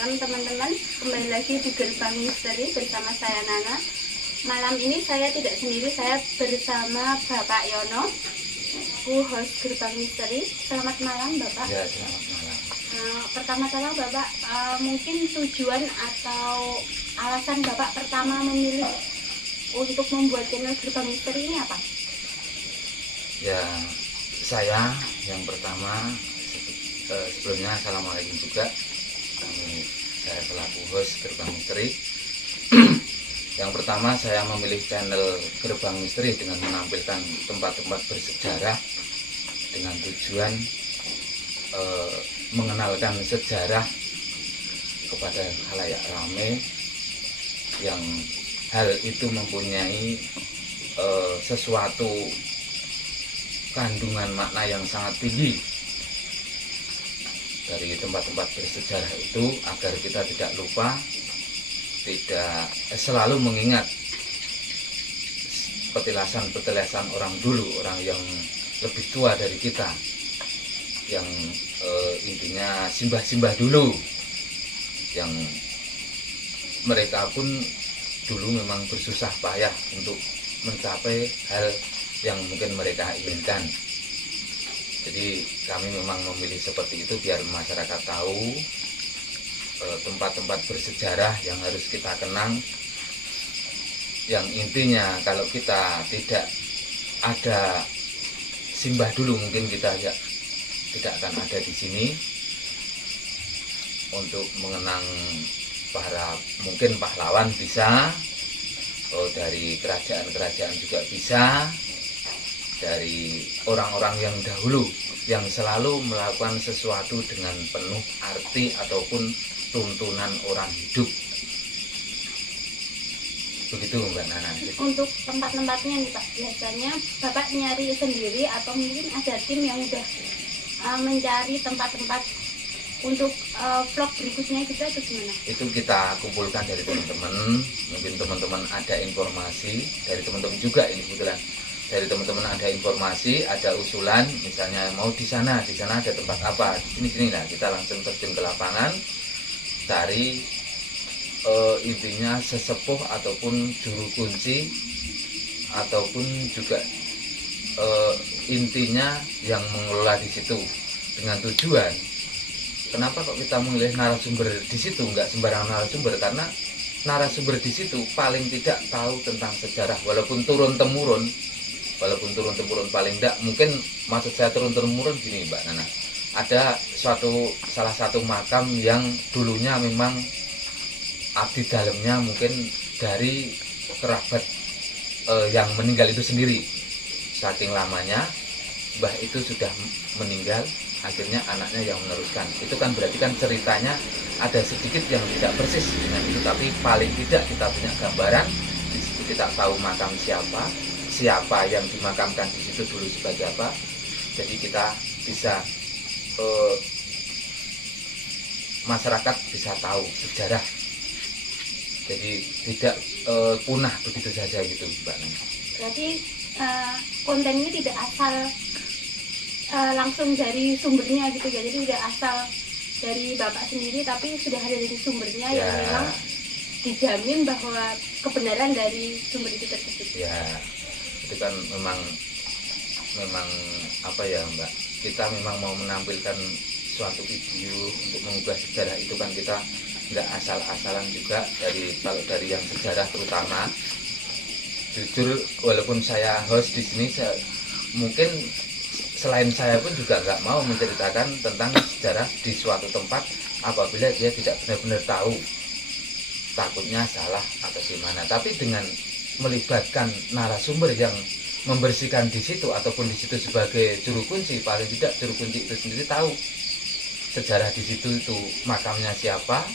malam teman-teman, kembali lagi di Gerbang Misteri bersama saya Nana. Malam ini saya tidak sendiri, saya bersama Bapak Yono, host Gerbang Misteri. Selamat malam Bapak. Ya, selamat malam. Pertama-tama Bapak, mungkin tujuan atau alasan Bapak pertama memilih untuk membuat channel Gerbang Misteri ini apa? Ya, saya yang pertama sebelumnya assalamualaikum juga. Saya selaku host Gerbang Misteri. Yang pertama saya memilih channel Gerbang Misteri dengan menampilkan tempat-tempat bersejarah dengan tujuan mengenalkan sejarah kepada khalayak ramai, yang hal itu mempunyai sesuatu kandungan makna yang sangat tinggi dari tempat-tempat bersejarah itu, agar kita tidak lupa, tidak selalu mengingat petilasan-petilasan orang dulu, orang yang lebih tua dari kita, yang intinya simbah-simbah dulu, yang mereka pun dulu memang bersusah payah untuk mencapai hal yang mungkin mereka inginkan. Jadi kami memang memilih seperti itu biar masyarakat tahu tempat-tempat bersejarah yang harus kita kenang, yang intinya kalau kita tidak ada simbah dulu mungkin kita ya tidak akan ada di sini untuk mengenang para mungkin pahlawan bisa, dari kerajaan-kerajaan juga bisa, dari orang-orang yang dahulu yang selalu melakukan sesuatu dengan penuh arti ataupun tuntunan orang hidup. Begitu Mbak Nana. Untuk tempat-tempatnya nih Pak, biasanya Bapak nyari sendiri atau mungkin ada tim yang udah mencari tempat-tempat untuk vlog berikutnya gitu atau gimana? Itu kita kumpulkan dari teman-teman. Mungkin teman-teman ada informasi dari teman-teman juga, ini kebetulan dari teman-teman ada informasi, ada usulan, misalnya mau di sana ada tempat apa, di sini. Nah, kita langsung terjun ke lapangan, cari intinya sesepuh ataupun juru kunci, ataupun juga intinya yang mengelola di situ, dengan tujuan kenapa kok kita memilih narasumber di situ, nggak sembarang narasumber, karena narasumber di situ paling tidak tahu tentang sejarah, walaupun turun temurun paling tidak, mungkin maksud saya turun temurun gini Mbak Nana, ada salah satu makam yang dulunya memang abdi dalamnya mungkin dari kerabat yang meninggal itu sendiri, saking lamanya mbah itu sudah meninggal, akhirnya anaknya yang meneruskan. Itu kan berarti kan ceritanya ada sedikit yang tidak persis dengan itu, tapi paling tidak kita punya gambaran di situ, kita tahu makam siapa yang dimakamkan di situ dulu sebagai apa. Jadi kita bisa masyarakat bisa tahu sejarah, jadi tidak punah begitu saja gitu Mbak Nana. Berarti konten ini tidak asal langsung dari sumbernya gitu ya, jadi tidak asal dari Bapak sendiri, tapi sudah ada dari sumbernya ya, yang memang dijamin bahwa kebenaran dari sumber itu tersebut. Ya, itu kan memang apa ya Mbak, kita memang mau menampilkan suatu video untuk mengubah sejarah, itu kan kita nggak asal-asalan juga. Kalau dari yang sejarah terutama, jujur walaupun saya host di sini, mungkin selain saya pun juga nggak mau menceritakan tentang sejarah di suatu tempat apabila dia tidak benar-benar tahu, takutnya salah atau gimana. Tapi dengan melibatkan narasumber yang membersihkan di situ ataupun di situ sebagai juru kunci, paling tidak juru kunci itu sendiri tahu sejarah di situ itu makamnya siapa,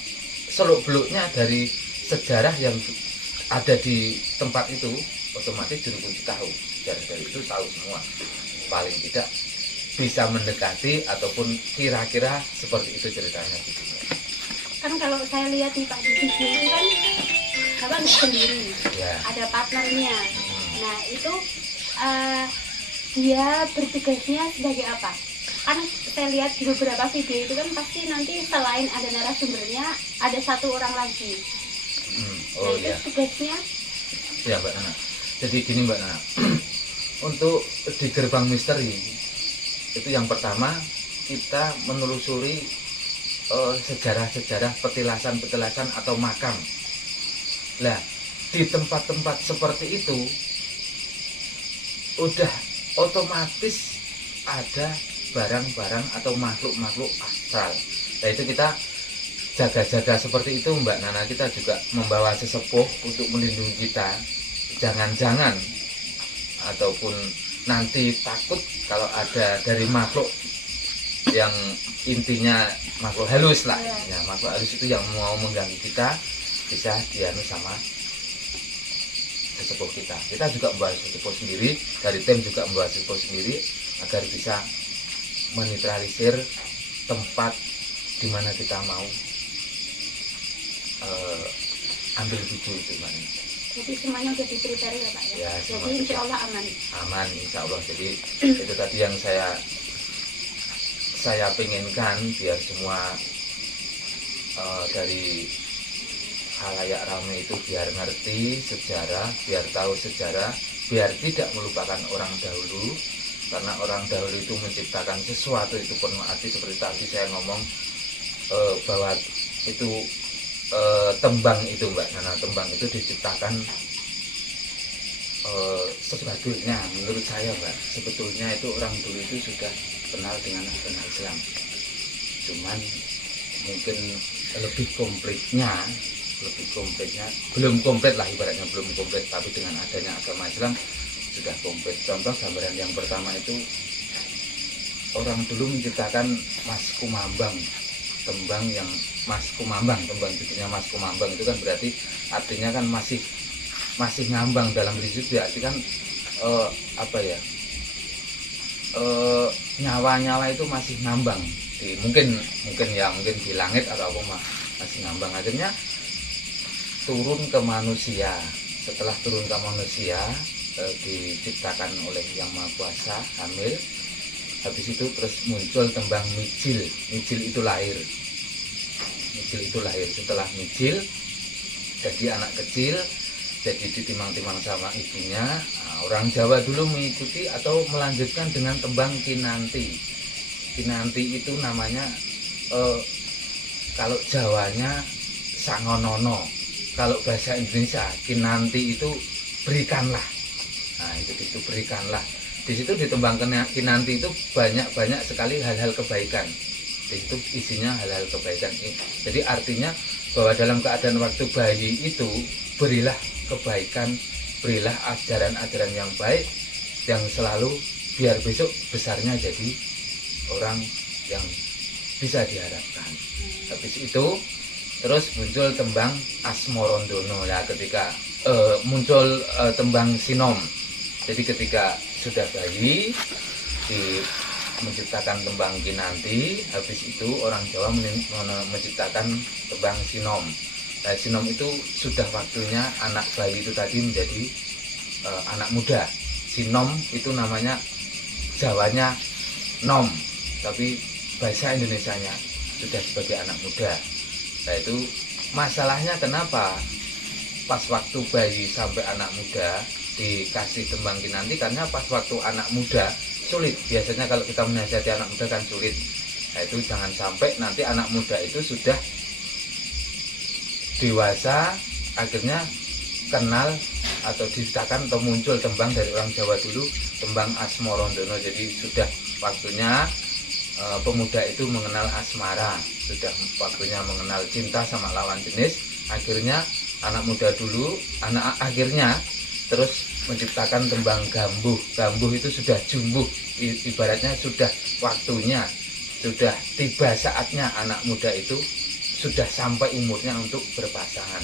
seluk-beluknya dari sejarah yang ada di tempat itu, otomatis juru kunci tahu sejarah dari itu, tahu semua, paling tidak bisa mendekati ataupun kira-kira seperti itu ceritanya gitu. Kan kalau saya lihat nih Pak di video itu kan Bapak nggak sendiri, ya, ada partnernya. Nah itu dia bertugasnya sebagai apa? kan saya lihat di beberapa video itu kan pasti nanti selain ada narasumbernya ada satu orang lagi. Oh nah itu iya. tugasnya Ya Mbak Nana. Jadi gini Mbak Nana. Untuk di gerbang misteri itu yang pertama kita menelusuri sejarah-sejarah petilasan-petilasan atau makam. Nah, di tempat-tempat seperti itu udah otomatis ada barang-barang atau makhluk-makhluk astral. Nah itu kita jaga-jaga seperti itu Mbak Nana. Kita juga membawa sesepuh untuk melindungi kita. Jangan-jangan ataupun nanti takut kalau ada dari makhluk yang intinya makhluk halus lah. Ya, makhluk halus itu yang mau mengganggu kita bisa dianu sama sesepuh kita. Kita juga membawa sesepuh sendiri, dari tim juga membawa sesepuh sendiri agar bisa menetralisir tempat di mana kita mau ambil wudhu itu Mbak. jadi semuanya udah di-prepare ya Pak ya? Ya, jadi insya Allah aman. Aman insya Allah. Jadi itu tadi yang saya pengenkan biar semua dari khalayak ramai itu biar ngerti sejarah, biar tahu sejarah, biar tidak melupakan orang dahulu. Karena orang dahulu itu menciptakan sesuatu itu penuh arti, seperti tadi saya ngomong bahwa itu tembang itu Mbak Nana, tembang itu diciptakan sebetulnya menurut saya Mbak, sebetulnya itu orang dulu itu sudah kenal dengan agama Islam, cuman mungkin lebih komplitnya belum komplit lah, ibaratnya belum komplit, tapi dengan adanya agama Islam sudah komplit. Contoh gambaran yang pertama itu orang dulu menciptakan Mas Kumambang, tembang yang Mas Kumambang, tembang bikinnya Mas Kumambang itu kan berarti artinya kan masih ngambang dalam diri itu, berarti kan nyawa-nyawa itu masih ngambang di mungkin di langit atau apa masih ngambang. Akhirnya turun ke manusia. Setelah turun ke manusia diciptakan oleh Yang Maha Kuasa, hamil. Habis itu terus muncul tembang mijil. Mijil itu lahir. Setelah mijil jadi anak kecil, jadi ditimang-timang sama ibunya. Nah, orang Jawa dulu mengikuti atau melanjutkan dengan tembang kinanti. Kinanti itu namanya kalau Jawanya sangonono, kalau bahasa Indonesia kinanti itu berikanlah. Nah itu berikanlah. Di situ di tembang kinanti itu banyak sekali hal-hal kebaikan. Di situ isinya hal-hal kebaikan. Jadi artinya bahwa dalam keadaan waktu bayi itu berilah kebaikan, berilah ajaran-ajaran yang baik yang selalu biar besok besarnya jadi orang yang bisa diharapkan. Habis itu terus muncul tembang Asmorondono. Ya, ketika muncul tembang Sinom. Jadi ketika sudah bayi menciptakan tembang kinanti, habis itu orang Jawa menciptakan tembang Sinom. Nah, Sinom itu sudah waktunya anak bayi itu tadi menjadi anak muda. Sinom itu namanya Jawanya nom, tapi bahasa Indonesianya sudah sebagai anak muda. Nah itu masalahnya kenapa pas waktu bayi sampai anak muda dikasih tembang kinanti, karena pas waktu anak muda sulit. Biasanya kalau kita menasihati anak muda kan sulit. Nah itu jangan sampai nanti anak muda itu sudah dewasa akhirnya kenal atau diciptakan atau muncul tembang dari orang Jawa dulu, tembang Asmorondono. Jadi sudah waktunya pemuda itu mengenal asmara, sudah waktunya mengenal cinta sama lawan jenis. Akhirnya anak muda dulu, akhirnya terus menciptakan tembang gambuh. Gambuh itu sudah jumbuh, ibaratnya sudah waktunya, sudah tiba saatnya anak muda itu sudah sampai umurnya untuk berpasangan.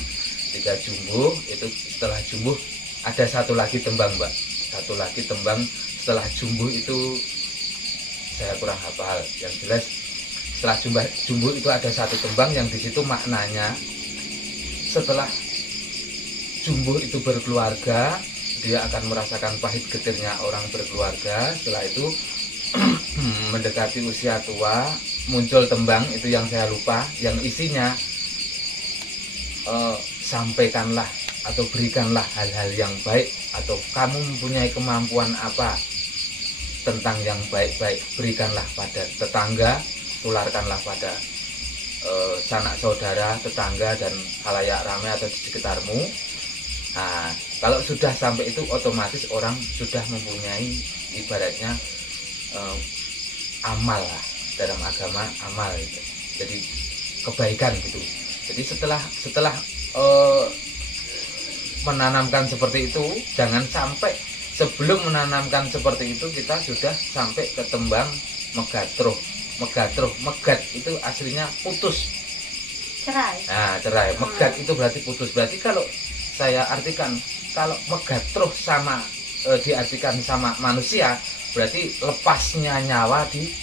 Ketika jumbuh itu, setelah jumbuh ada satu lagi tembang Mbak, satu lagi tembang setelah jumbuh itu saya kurang hafal. Yang jelas setelah jumbuh itu ada satu tembang yang di situ maknanya setelah jumbuh itu berkeluarga, dia akan merasakan pahit getirnya orang berkeluarga. Setelah itu mendekati usia tua muncul tembang itu yang saya lupa, yang isinya sampaikanlah atau berikanlah hal-hal yang baik, atau kamu mempunyai kemampuan apa tentang yang baik-baik, berikanlah pada tetangga, tularkanlah pada sanak saudara, tetangga dan khalayak ramai atau di sekitarmu. Nah, kalau sudah sampai itu otomatis orang sudah mempunyai ibaratnya amal lah, dalam agama amal gitu. Jadi kebaikan gitu. Jadi setelah menanamkan seperti itu, jangan sampai sebelum menanamkan seperti itu kita sudah sampai ke tembang megatruh. Megat itu aslinya putus, Cerai. nah cerai. Megat itu berarti putus. Berarti kalau saya artikan, kalau megatruh sama diartikan sama manusia, berarti lepasnya nyawa di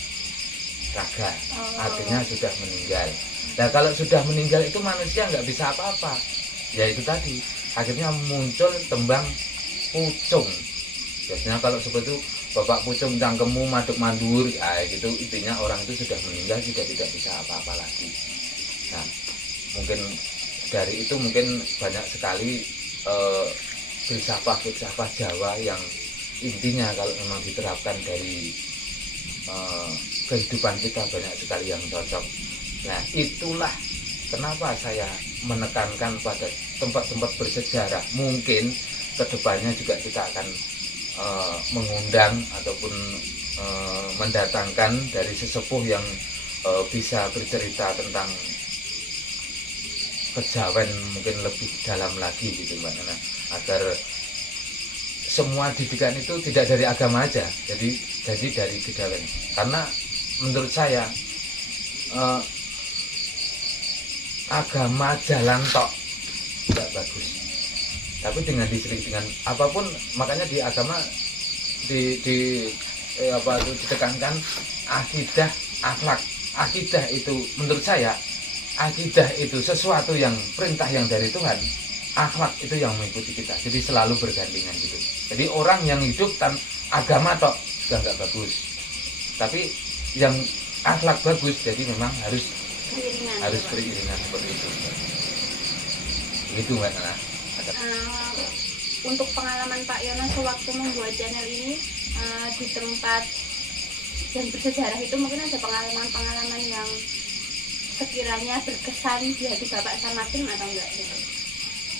raga, artinya sudah meninggal. Nah kalau sudah meninggal itu manusia nggak bisa apa-apa, ya itu tadi akhirnya muncul tembang pucung. Biasanya kalau seperti itu, bapak pucung cangkemmu maduk mandur, ya gitu, intinya orang itu sudah meninggal, sudah tidak bisa apa-apa lagi. Nah mungkin dari itu mungkin banyak sekali filsafat Jawa yang intinya kalau memang diterapkan dari kehidupan kita banyak sekali yang cocok. Nah itulah kenapa saya menekankan pada tempat-tempat bersejarah. Mungkin kedepannya juga kita akan mengundang ataupun mendatangkan dari sesepuh yang bisa bercerita tentang kejawen mungkin lebih dalam lagi gitu Mbak Nana, agar semua didikan itu tidak dari agama aja, jadi dari kejawen. Karena menurut saya agama jalan tok tidak bagus, tapi dengan diseling dengan apapun, makanya di agama ditekankan akidah, akhlak. Akidah itu menurut saya, akidah itu sesuatu yang perintah yang dari Tuhan, akhlak itu yang mengikuti kita, jadi selalu bergandengan gitu. Jadi orang yang hidup agama tok sudah nggak bagus, tapi yang akhlak bagus, jadi memang harus beriringan seperti itu. Begitu Mbak Nana. Untuk pengalaman Pak Yono sewaktu membuat channel ini di tempat yang bersejarah itu, mungkin ada pengalaman-pengalaman yang sekiranya berkesan di hati Bapak sama tim atau enggak gitu?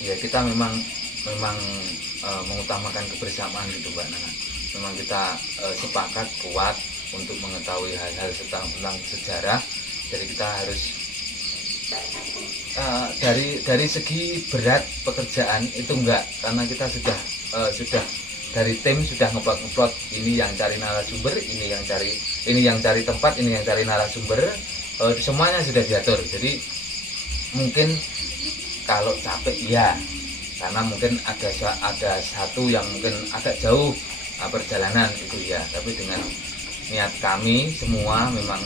Ya kita memang mengutamakan kebersamaan gitu Mbak Nana. Memang kita sepakat kuat untuk mengetahui hal-hal tentang sejarah. Jadi kita harus dari segi berat pekerjaan itu enggak, karena kita sudah dari tim sudah ngeplot ini yang cari narasumber, ini yang cari tempat, ini yang cari narasumber, semuanya sudah diatur. Jadi mungkin kalau capek ya, karena mungkin ada satu yang mungkin agak jauh perjalanan itu ya, tapi dengan niat kami semua memang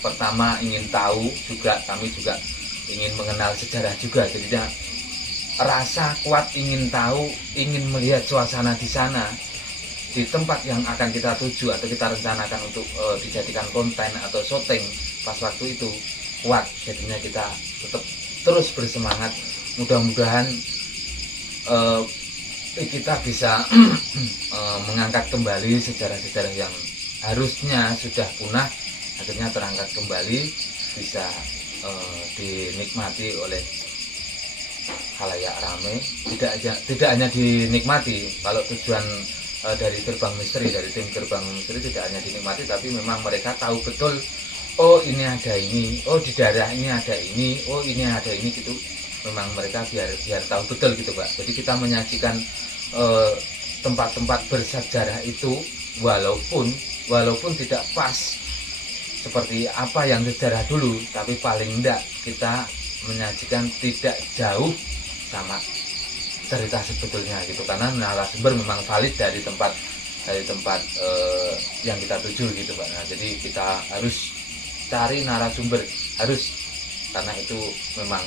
pertama ingin tahu juga, kami juga ingin mengenal sejarah juga. Jadi rasa kuat ingin tahu, ingin melihat suasana di sana, di tempat yang akan kita tuju atau kita rencanakan untuk dijadikan konten atau syuting pas waktu itu kuat. Jadinya kita tetap terus bersemangat. Mudah-mudahan kita bisa mengangkat kembali sejarah-sejarah yang harusnya sudah punah, akhirnya terangkat kembali, bisa dinikmati oleh khalayak ramai. Tidak hanya dinikmati, kalau tujuan dari Gerbang Misteri, dari tim Gerbang Misteri tidak hanya dinikmati, tapi memang mereka tahu betul, oh ini ada ini, oh di daerah ini ada ini, oh ini ada ini gitu. Memang mereka biar tahu betul gitu Pak. Jadi kita menyajikan tempat-tempat bersejarah itu walaupun tidak pas seperti apa yang sejarah dulu, tapi paling enggak kita menyajikan tidak jauh sama cerita sebetulnya gitu, karena narasumber memang valid dari tempat yang kita tuju gitu Pak. Nah, jadi kita harus cari narasumber, karena itu memang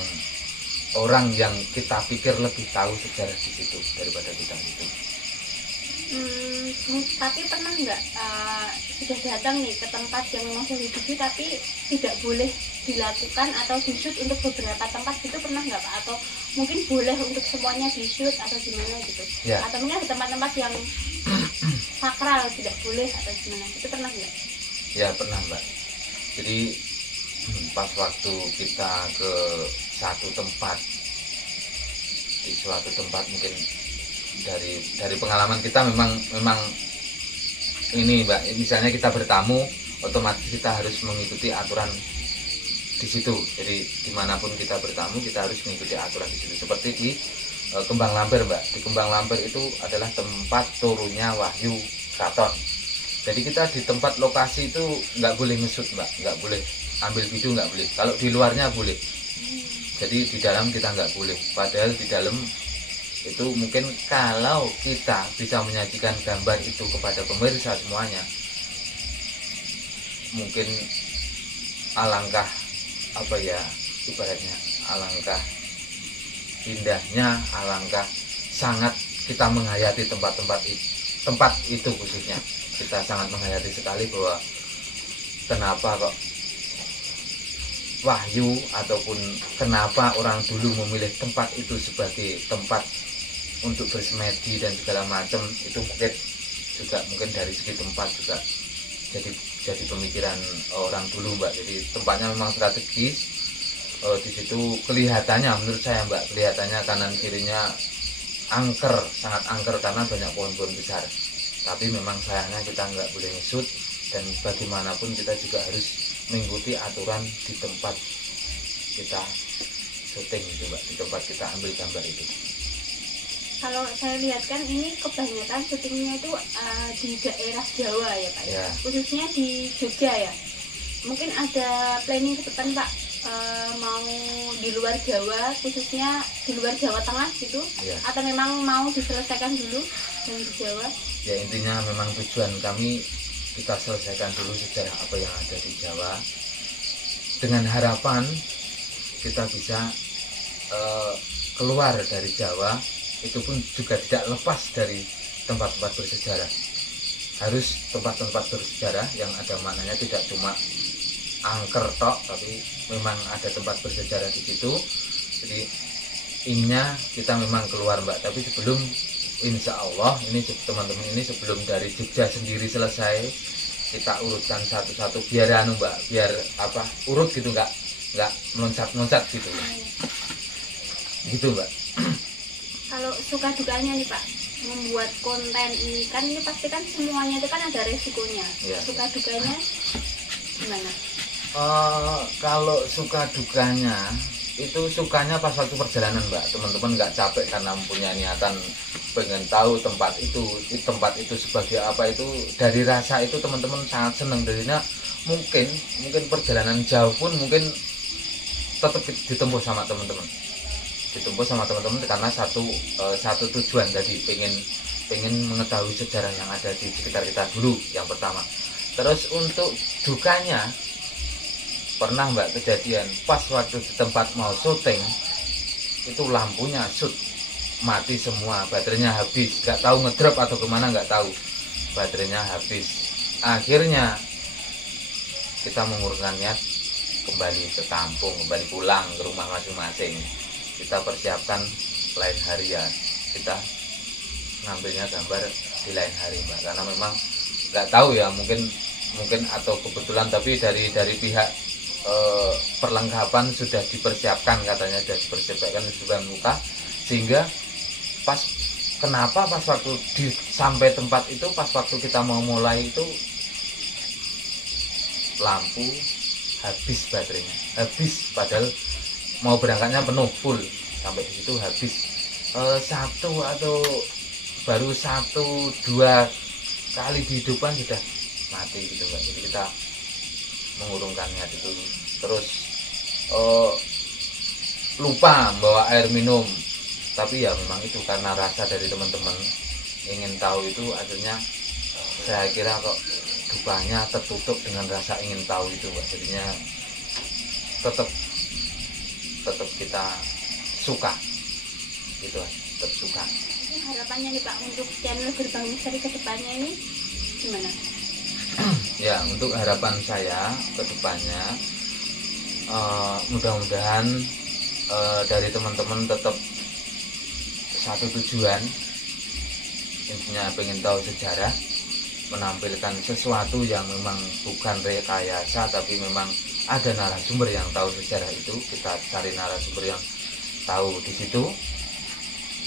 orang yang kita pikir lebih tahu sejarah di situ daripada kita itu. Tapi pernah nggak sudah datang nih ke tempat yang memang sudah dituju tapi tidak boleh dilakukan atau di-shoot untuk beberapa tempat gitu, pernah nggak Pak? Atau mungkin boleh untuk semuanya di-shoot atau gimana gitu? Ya. Atau mungkin ada tempat-tempat yang sakral tidak boleh atau gimana? Itu pernah nggak? Ya pernah Mbak. Jadi pas waktu kita ke satu tempat, di suatu tempat mungkin dari pengalaman kita memang ini Mbak, misalnya kita bertamu, otomatis kita harus mengikuti aturan di situ. Jadi dimanapun kita bertamu kita harus mengikuti aturan di situ. Seperti di Kembang Lampir Mbak, di Kembang Lampir itu adalah tempat turunnya Wahyu Kraton. Jadi kita di tempat lokasi itu nggak boleh ngesut Mbak, nggak boleh ambil video, nggak boleh. Kalau di luarnya boleh. Jadi di dalam kita nggak boleh. Padahal di dalam itu mungkin kalau kita bisa menyajikan gambar itu kepada pemirsa semuanya, mungkin alangkah apa ya, ibaratnya alangkah indahnya, alangkah sangat kita menghayati tempat itu khususnya. Kita sangat menghayati sekali bahwa kenapa kok Wahyu ataupun kenapa orang dulu memilih tempat itu sebagai tempat untuk bersemedi dan segala macam, itu mungkin dari segi tempat juga jadi pemikiran orang dulu Mbak. Jadi tempatnya memang strategis. Di situ kelihatannya, menurut saya Mbak, kelihatannya kanan kirinya angker, sangat angker karena banyak pohon-pohon besar. Tapi memang sayangnya kita nggak boleh ngesut, dan bagaimanapun kita juga harus mengikuti aturan di tempat kita syuting gitu Mbak, di tempat kita ambil gambar itu. Kalau saya lihat kan ini kebanyakan syutingnya itu di daerah Jawa ya Pak, ya. Khususnya di Jogja ya. Mungkin ada planning ke depan Pak, mau di luar Jawa, khususnya di luar Jawa Tengah gitu, ya. Atau memang mau diselesaikan dulu yang di Jawa? Ya intinya memang tujuan kami kita selesaikan dulu sejarah apa yang ada di Jawa, dengan harapan kita bisa keluar dari Jawa, itu pun juga tidak lepas dari tempat-tempat bersejarah. Harus tempat-tempat bersejarah yang ada maknanya, tidak cuma angker tok, tapi memang ada tempat bersejarah di situ. Jadi intinya kita memang keluar Mbak, tapi sebelum, insya Allah ini teman-teman, ini sebelum dari Jogja sendiri selesai, kita urutkan satu-satu biar Mbak, biar apa, urut gitu, nggak meloncat-meloncat gitu, gitu Mbak. Kalau suka dukanya nih Pak, membuat konten ini kan, ini pasti kan semuanya itu kan ada resikonya. Ya. Suka dukanya gimana? Kalau suka dukanya itu, sukanya pas waktu perjalanan Mbak, teman-teman nggak capek karena mempunyai niatan pengen tahu tempat itu sebagai apa, itu dari rasa itu teman-teman sangat senang. Darinya mungkin perjalanan jauh pun mungkin tetap ditempuh sama teman-teman, karena satu tujuan tadi, pengen mengetahui sejarah yang ada di sekitar kita dulu yang pertama. Terus untuk dukanya, pernah Mbak kejadian pas waktu di tempat mau syuting itu lampunya mati semua, baterainya habis, nggak tahu ngedrop atau kemana, nggak tahu, baterainya habis. Akhirnya kita mengurungkan niat kembali ke kampung, kembali pulang ke rumah masing-masing. Kita persiapkan lain hari ya, kita ngambilnya gambar di lain hari Mbak, karena memang nggak tahu ya, mungkin atau kebetulan, tapi dari pihak perlengkapan sudah dipersiapkan, katanya sudah dipersiapkan di muka, sehingga kenapa pas waktu sampai tempat itu, pas waktu kita mau mulai itu lampu habis, baterainya habis, padahal mau berangkatnya penuh full, sampai di situ habis. Baru 1-2 kali di hidupan sudah mati gitu Mbak. Jadi kita mengurungkannya itu, terus lupa bawa air minum, tapi ya memang itu karena rasa dari teman-teman ingin tahu itu, akhirnya saya kira kok dukanya tertutup dengan rasa ingin tahu itu Mbak. Jadinya tetap kita suka gitu, tetap suka. harapannya nih Pak untuk channel Gerbang Misteri ke depannya ini gimana? Ya, untuk harapan saya ke depannya mudah-mudahan dari teman-teman tetap satu tujuan, intinya pengen tahu sejarah, menampilkan sesuatu yang memang bukan rekayasa tapi memang ada narasumber yang tahu sejarah itu. Kita cari narasumber yang tahu di situ.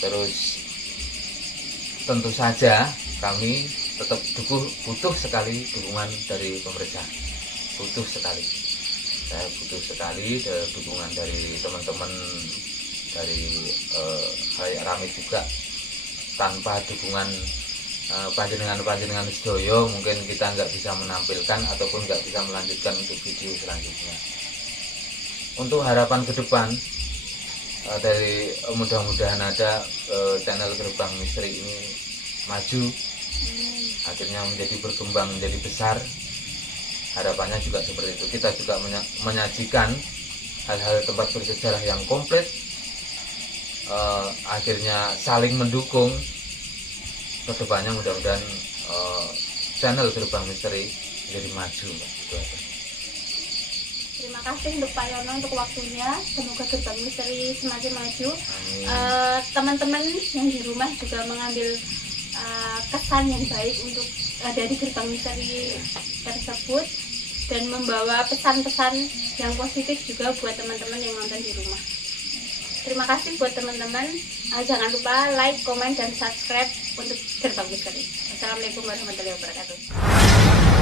Terus tentu saja kami tetap butuh sekali dukungan dari pemerintah, butuh sekali. Saya butuh sekali dukungan dari teman-teman dari Khalayak Ramit juga. Tanpa dukungan panjenengan sedoyo mungkin kita nggak bisa menampilkan ataupun nggak bisa melanjutkan untuk video selanjutnya. Untuk harapan ke depan dari mudah-mudahan ada channel Gerbang Misteri ini maju, akhirnya menjadi berkembang menjadi besar. Harapannya juga seperti itu. Kita juga menyajikan hal-hal tempat bersejarah yang komplit, akhirnya saling mendukung. Kedepannya mudah-mudahan channel Gerbang Misteri menjadi maju. Terima kasih untuk Pak Yono untuk waktunya. Semoga Gerbang Misteri semakin maju. Teman-teman yang di rumah juga mengambil kesan yang baik untuk dari Gerbang Misteri tersebut dan membawa pesan-pesan yang positif juga buat teman-teman yang nonton di rumah. Terima kasih buat teman-teman. Jangan lupa like, komen, dan subscribe untuk Gerbang Misteri. Wassalamualaikum warahmatullahi wabarakatuh.